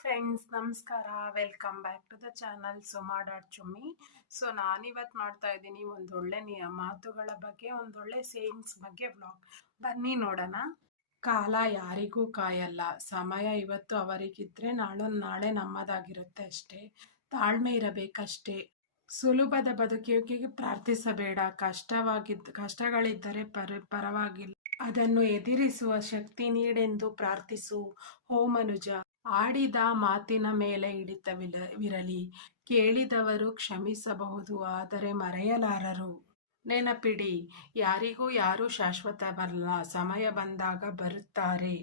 Friends, ನಮಸ್ಕಾರ. Welcome back to the channel Suma dot Chummi. So ನಾನಿವತ್ತು ಮಾಡ್ತಾ ಇದ್ದೀನಿ ಒಂದೊಳ್ಳೆ ಮಾತುಗಳ ಬಗ್ಗೆ, ಒಂದೊಳ್ಳೆ ಸೇಯಿಂಗ್ಸ್ ಬಗ್ಗೆ ವ್ಲಾಗ್. ಬನ್ನಿ ನೋಡೋಣ. ಕಾಲ ಯಾರಿಗೂ ಕಾಯಲ್ಲ. ಸಮಯ ಇವತ್ತು ಅವರಿಗಿದ್ರೆ ನಾಳೆ ನಮ್ಮದಾಗಿರುತ್ತೆ ಅಷ್ಟೇ. ತಾಳ್ಮೆ ಇರಬೇಕಷ್ಟೇ. ಸುಲಭದ ಬದುಕಿಗೆ ಪ್ರಾರ್ಥಿಸಬೇಡ. ಕಷ್ಟಗಳಿದ್ದರೆ ಪರವಾಗಿಲ್ಲ, ಅದನ್ನು ಎದುರಿಸುವ ಶಕ್ತಿ ನೀಡೆಂದು ಪ್ರಾರ್ಥಿಸು. ಓ ಮನುಜ, ಆಡಿದ ಮಾತಿನ ಮೇಲೆ ಹಿಡಿತವಿರಲಿ. ಕೇಳಿದವರು ಕ್ಷಮಿಸಬಹುದು, ಆದರೆ ಮರೆಯಲಾರರು. ನೆನಪಿಡಿ, ಯಾರಿಗೂ ಯಾರೂ ಶಾಶ್ವತವಲ್ಲ. ಸಮಯ ಬಂದಾಗ ಬರುತ್ತಾರೆ,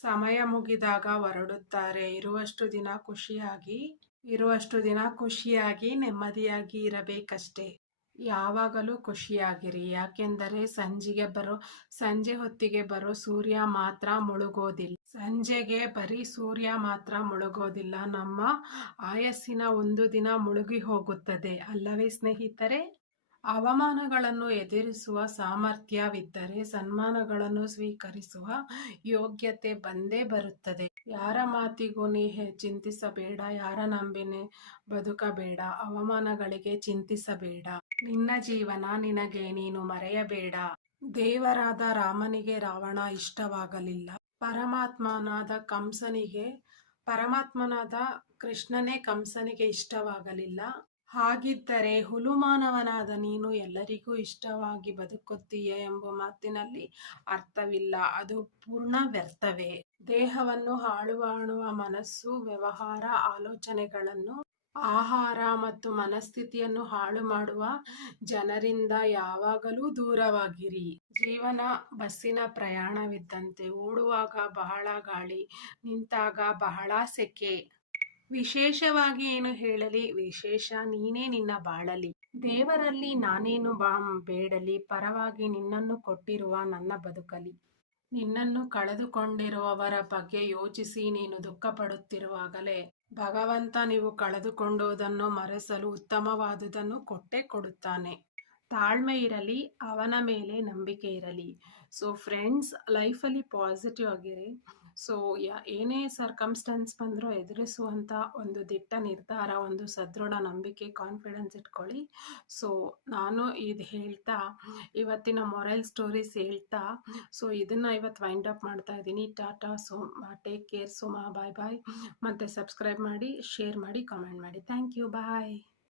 ಸಮಯ ಮುಗಿದಾಗ ಹೊರಡುತ್ತಾರೆ. ಇರುವಷ್ಟು ದಿನ ಖುಷಿಯಾಗಿ ನೆಮ್ಮದಿಯಾಗಿ ಇರಬೇಕಷ್ಟೇ. ಯಾವಾಗಲೂ ಖುಷಿಯಾಗಿರಿ. ಯಾಕೆಂದರೆ ಸಂಜೆ ಹೊತ್ತಿಗೆ ಬರೋ ಸೂರ್ಯ ಮಾತ್ರ ಮುಳುಗೋದಿಲ್ಲ. ಬರೀ ಸೂರ್ಯ ಮಾತ್ರ ಮುಳುಗೋದಿಲ್ಲ, ನಮ್ಮ ಆಯಸ್ಸಿನ ಒಂದು ದಿನ ಮುಳುಗಿ ಹೋಗುತ್ತದೆ ಅಲ್ಲವೇ ಸ್ನೇಹಿತರೆ? ಅವಮಾನಗಳನ್ನು ಎದುರಿಸುವ ಸಾಮರ್ಥ್ಯವಿದ್ದರೆ ಸನ್ಮಾನಗಳನ್ನು ಸ್ವೀಕರಿಸುವ ಯೋಗ್ಯತೆ ಬಂದೇ ಬರುತ್ತದೆ. ಯಾರ ಮಾತಿಗೂ ನೀ ಚಿಂತಿಸಬೇಡ, ಯಾರ ನಂಬಿನೇ ಬದುಕಬೇಡ, ಅವಮಾನಗಳಿಗೆ ಚಿಂತಿಸಬೇಡ. ನಿನ್ನ ಜೀವನ ನಿನಗೆ, ನೀನು ಮರೆಯಬೇಡ. ದೇವರಾದ ರಾಮನಿಗೆ ರಾವಣ ಇಷ್ಟವಾಗಲಿಲ್ಲ. ಪರಮಾತ್ಮನಾದ ಕೃಷ್ಣನೇ ಕಂಸನಿಗೆ ಇಷ್ಟವಾಗಲಿಲ್ಲ. ಹಾಗಿದ್ದರೆ ಹುಲುಮಾನವನಾದ ನೀನು ಎಲ್ಲರಿಗೂ ಇಷ್ಟವಾಗಿ ಬದುಕುತ್ತೀಯ ಎಂಬ ಮಾತಿನಲ್ಲಿ ಅರ್ಥವಿಲ್ಲ. ಅದು ಪೂರ್ಣ ವ್ಯರ್ಥವೇ. ದೇಹವನ್ನು ಹಾಳು ಮಾಡುವ ಮನಸ್ಸು, ವ್ಯವಹಾರ, ಆಲೋಚನೆಗಳನ್ನು, ಆಹಾರ ಮತ್ತು ಮನಸ್ಥಿತಿಯನ್ನು ಹಾಳು ಮಾಡುವ ಜನರಿಂದ ಯಾವಾಗಲೂ ದೂರವಾಗಿರಿ. ಜೀವನ ಬಸ್ಸಿನ ಪ್ರಯಾಣವಿದ್ದಂತೆ. ಓಡುವಾಗ ಬಹಳ ಗಾಳಿ, ನಿಂತಾಗ ಬಹಳ ಸೆಕೆ. ವಿಶೇಷವಾಗಿ ಏನು ಹೇಳಲಿ, ವಿಶೇಷ ನೀನೇ ನಿನ್ನ ಬಾಳಲಿ. ದೇವರಲ್ಲಿ ನಾನೇನು ಬೇಡಲಿ, ಪರವಾಗಿ ನಿನ್ನನ್ನು ಕೊಟ್ಟಿರುವ ನನ್ನ ಬದುಕಲಿ. ನಿನ್ನನ್ನು ಕಳೆದುಕೊಂಡಿರುವವರ ಬಗ್ಗೆ ಯೋಚಿಸಿ ನೀನು ದುಃಖ ಪಡುತ್ತಿರುವಾಗಲೇ ಭಗವಂತ ನೀವು ಕಳೆದುಕೊಂಡುವುದನ್ನು ಮರೆಸಲು ಉತ್ತಮವಾದುದನ್ನು ಕೊಟ್ಟೇ ಕೊಡುತ್ತಾನೆ. ತಾಳ್ಮೆ ಇರಲಿ, ಅವನ ಮೇಲೆ ನಂಬಿಕೆ ಇರಲಿ. ಸೊ ಫ್ರೆಂಡ್ಸ್, ಲೈಫಲ್ಲಿ ಪಾಸಿಟಿವ್ ಆಗಿರಿ. ಸೊ ಏನೇ ಸರ್ಕಮ್ಸ್ಟೆನ್ಸ್ ಬಂದರೂ ಎದುರಿಸುವಂಥ ಒಂದು ದಿಟ್ಟ ನಿರ್ಧಾರ, ಒಂದು ಸದೃಢ ನಂಬಿಕೆ, ಕಾನ್ಫಿಡೆನ್ಸ್ ಇಟ್ಕೊಳ್ಳಿ. ಸೊ ನಾನು ಇದು ಹೇಳ್ತಾ, ಇವತ್ತಿನ ಮೊರಲ್ ಸ್ಟೋರೀಸ್ ಹೇಳ್ತಾ, ಸೊ ಇದನ್ನು ಇವತ್ತು ವೈಂಡ್ ಅಪ್ ಮಾಡ್ತಾ ಇದ್ದೀನಿ. Tata. Take care. Suma. Bye bye. ಮತ್ತು ಸಬ್ಸ್ಕ್ರೈಬ್ ಮಾಡಿ, ಶೇರ್ ಮಾಡಿ, ಕಾಮೆಂಟ್ ಮಾಡಿ. Thank you. ಬಾಯ್.